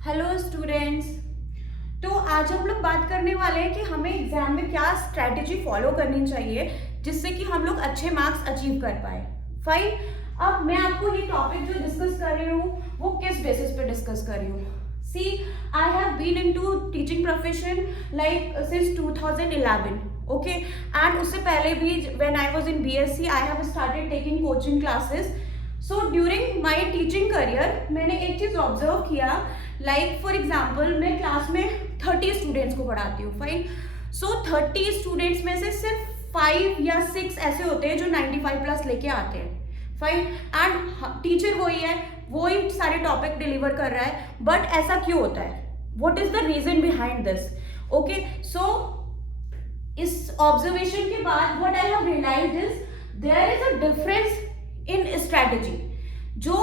Hello students. तो आज हम लोग बात करने वाले हैं कि हमें एग्जाम में क्या स्ट्रैटेजी फॉलो करनी चाहिए जिससे कि हम लोग अच्छे मार्क्स अचीव कर पाए। फाइन। अब मैं आपको ये टॉपिक जो डिस्कस कर रही हूँ वो किस बेसिस पे डिस्कस कर रही हूँ। See, I have been into teaching profession like since 2011, okay, and उससे पहले भी when I was in BSc I have started taking coaching classes. So during my teaching career मैंने एक चीज ऑब्जर्व किया, लाइक फॉर एग्जाम्पल मैं class में 30 students को पढ़ाती हूँ। फाइन। सो 30 स्टूडेंट्स में से सिर्फ 5 या 6 ऐसे होते हैं जो 95 प्लस लेके आते हैं। फाइन। एंड टीचर वही सारे टॉपिक डिलीवर कर रहा है, बट ऐसा क्यों होता है? What is the reason behind this? Okay, so इस ऑब्जर्वेशन के बाद what I have realised is there is a difference in strategy. जो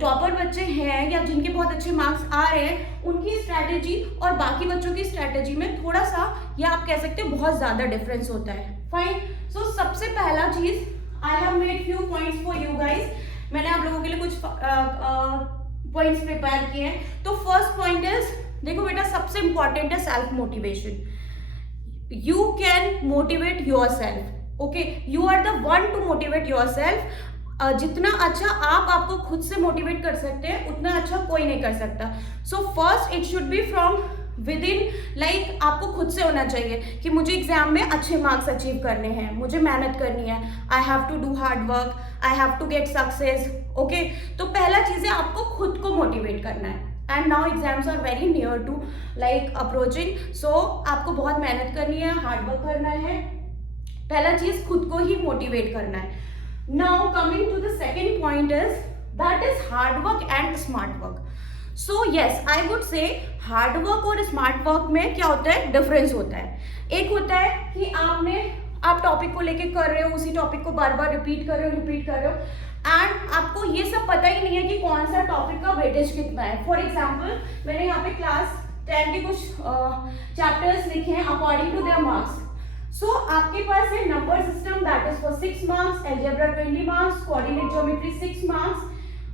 टॉपर बच्चे हैं या जिनके बहुत अच्छे मार्क्स आ रहे हैं उनकी स्ट्रैटेजी और बाकी बच्चों की स्ट्रैटेजी में थोड़ा सा, या आप कह सकते हो बहुत ज्यादा डिफरेंस होता है। फाइन। सो सबसे पहला चीज, I have made few points for you guys. मैंने आप लोगों के लिए कुछ पॉइंट्स प्रिपेयर किए हैं। तो फर्स्ट पॉइंट इज, देखो बेटा, सबसे इंपॉर्टेंट है self motivation. You can motivate yourself, okay, you are the one to motivate yourself. जितना अच्छा आप आपको खुद से मोटिवेट कर सकते हैं उतना अच्छा कोई नहीं कर सकता। So first it should be from with in, like आपको खुद से होना चाहिए कि मुझे एग्जाम में अच्छे मार्क्स अचीव करने हैं, मुझे मेहनत करनी है, I have to do hard work, I have to get success. Okay, तो पहला चीज है आपको खुद को मोटिवेट करना है। And now exams are very near to like approaching, so आपको बहुत मेहनत करनी है, हार्ड वर्क करना है। पहला चीज खुद को ही मोटिवेट करना है। Now coming to the second point is that is hard work and smart work. So yes, I would say hard work और smart work में क्या होता है, डिफरेंस होता है। एक होता है कि आप टॉपिक को लेके कर रहे हो, उसी टॉपिक को बार बार रिपीट कर रहे हो एंड आपको ये सब पता ही नहीं है कि कौन सा टॉपिक का वेटेज कितना है। फॉर एग्जाम्पल मैंने यहाँ पे क्लास 10 के कुछ चैप्टर्स लिखे हैं according to their marks. So आपके पास है number system that is for 6 marks, algebra 20 marks, coordinate geometry 6 marks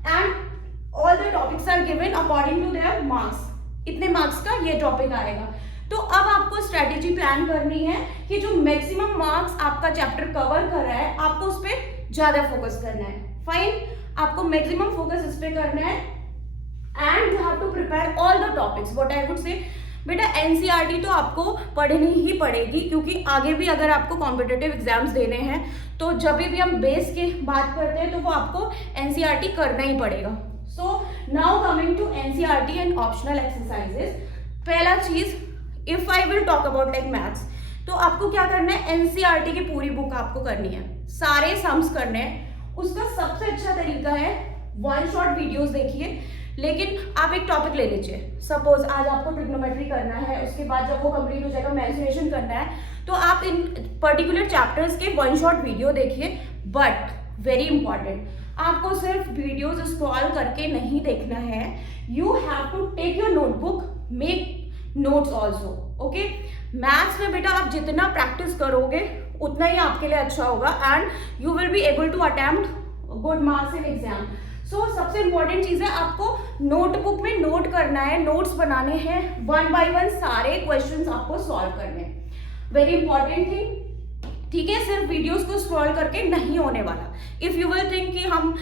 and all the topics are given according to their marks. इतने मार्क्स का ये टॉपिक आएगा। तो अब आपको स्ट्रेटेजी प्लान करनी है कि जो मैक्सिमम मार्क्स आपका चैप्टर कवर कर रहा है आपको उस पर ज्यादा फोकस करना है। फाइन। आपको मैक्सिमम फोकस इस पे करना है and you have to prepare all the topics. What I would say, बेटा एनसीईआरटी तो आपको पढ़नी ही पड़ेगी, क्योंकि आगे भी अगर आपको कॉम्पिटिटिव एग्जाम्स देने हैं तो जब भी हम बेस की बात करते हैं तो वो आपको एनसीईआरटी करना ही पड़ेगा। So now coming to NCERT and optional exercises. पहला चीज, if I will talk about like maths, तो आपको क्या करना है, एनसीईआरटी की पूरी बुक आपको करनी है, सारे सम्स करने हैं। उसका सबसे अच्छा तरीका है वन शॉट वीडियोस देखिए, लेकिन आप एक टॉपिक ले लीजिए। सपोज आज आपको ट्रिग्नोमेट्री करना है, उसके बाद जब वो कंप्लीट हो जाएगा मेंसुरेशन करना है, तो आप इन पर्टिकुलर चैप्टर्स के वन शॉट वीडियो देखिए। बट वेरी इंपॉर्टेंट, आपको सिर्फ वीडियोज स्क्रॉल करके नहीं देखना है, you have to take your notebook, make notes also. Okay, maths में बेटा आप जितना प्रैक्टिस करोगे उतना ही आपके लिए अच्छा होगा and you will be able to attempt good marks in exam. So सबसे इंपॉर्टेंट चीज है आपको नोटबुक में नोट करना है, नोट्स बनाने हैं, 1 बाय 1 सारे क्वेश्चंस आपको सॉल्व करने हैं। वेरी इंपॉर्टेंट थिंग, ठीक है, सिर्फ वीडियोस को स्क्रॉल करके नहीं होने वाला। इफ यू विल थिंक कि हम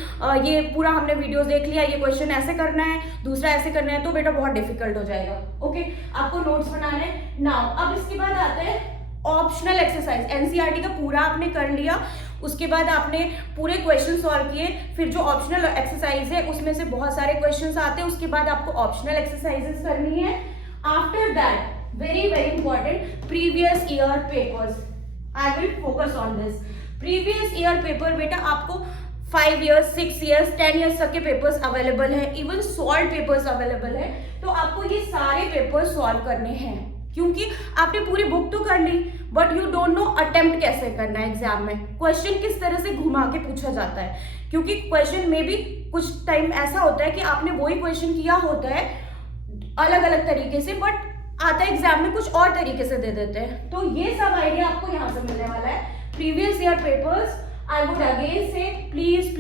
ये पूरा हमने वीडियोस देख लिया, ये क्वेश्चन ऐसे करना है, दूसरा ऐसे करना है, तो बेटा बहुत डिफिकल्ट हो जाएगा। ओके, आपको नोट्स बनाने हैं। नाउ अब इसके बाद आते हैं ऑप्शनल एक्सरसाइज। एनसीईआरटी का पूरा आपने कर लिया, उसके बाद आपने पूरे क्वेश्चन सॉल्व किए, फिर जो ऑप्शनल एक्सरसाइज है उसमें से बहुत सारे क्वेश्चंस आते हैं, उसके बाद आपको ऑप्शनल एक्सरसाइजेस करनी है। After that very very important, previous year papers. I will focus on this. Previous year paper बेटा आपको 5 ईयर्स, 6 ईयर्स, 10 ईयर्स तक के पेपर्स अवेलेबल है, इवन सॉल्व पेपर्स अवेलेबल है। तो आपको ये सारे पेपर्स सॉल्व करने हैं, क्योंकि आपने पूरी बुक तो कर ली but you don't know attempt कैसे करना है एग्जाम में, क्वेश्चन किस तरह से घुमा के पूछा जाता है। क्योंकि क्वेश्चन में भी कुछ टाइम ऐसा होता है कि आपने वही क्वेश्चन किया होता है अलग अलग तरीके से, बट आता है एग्जाम में कुछ और तरीके से दे देते हैं। तो ये सब आइडिया आपको यहाँ से मिलने वाला है। Previous year papers, I would again से प्लीज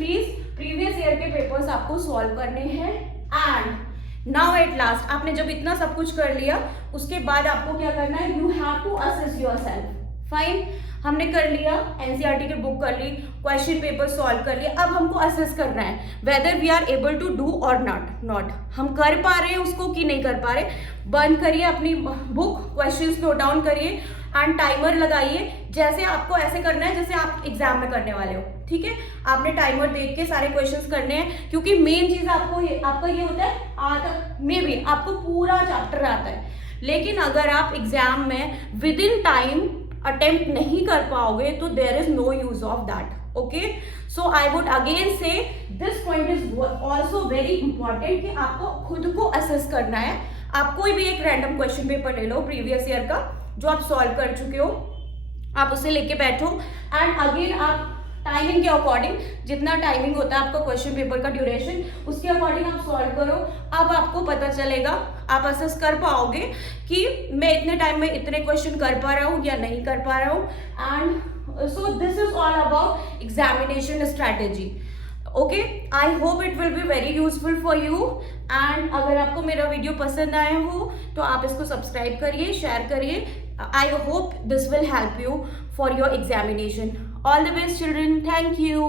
प्रीवियस ईयर के पेपर्स आपको सॉल्व करने हैं। एंड नाउ एट लास्ट, आपने जब इतना सब कुछ कर लिया, उसके बाद आपको क्या करना है, you have to assess yourself. Fine, हमने कर लिया, एनसीईआरटी की बुक कर ली, क्वेश्चन पेपर सॉल्व कर लिया, अब हमको असेस करना है whether we are able to do और नॉट, हम कर पा रहे हैं उसको कि नहीं कर पा रहे। बंद करिए अपनी बुक, क्वेश्चंस नोट डाउन करिए एंड टाइमर लगाइए, जैसे आपको ऐसे करना है जैसे आप एग्जाम में करने वाले हो, ठीक है। आपने टाइमर देख के सारे क्वेश्चंस करने हैं, क्योंकि मेन चीज आपका ये होता है, आता मे बी आपको पूरा चैप्टर आता है, लेकिन अगर आप एग्जाम में विद इन टाइम अटेम्प्ट नहीं कर पाओगे तो there is no use of that. Okay, so I would again say this point is also very important कि आपको खुद को असेस करना है। आप कोई भी एक रैंडम क्वेश्चन पेपर ले लो प्रीवियस ईयर का जो आप सॉल्व कर चुके हो, आप उसे लेके बैठो एंड अगेन आप टाइमिंग के अकॉर्डिंग, जितना टाइमिंग होता है आपका क्वेश्चन पेपर का ड्यूरेशन, उसके अकॉर्डिंग आप सॉल्व करो। अब आपको पता चलेगा, आप असेस कर पाओगे कि मैं इतने टाइम में इतने क्वेश्चन कर पा रहा हूँ या नहीं कर पा रहा हूँ। And so this is all about examination strategy. Okay, I hope it will be very useful for you. And अगर आपको मेरा वीडियो पसंद आया हो तो आप इसको सब्सक्राइब करिए, शेयर करिए। I hope this will help you for your examination. All the best, children. Thank you.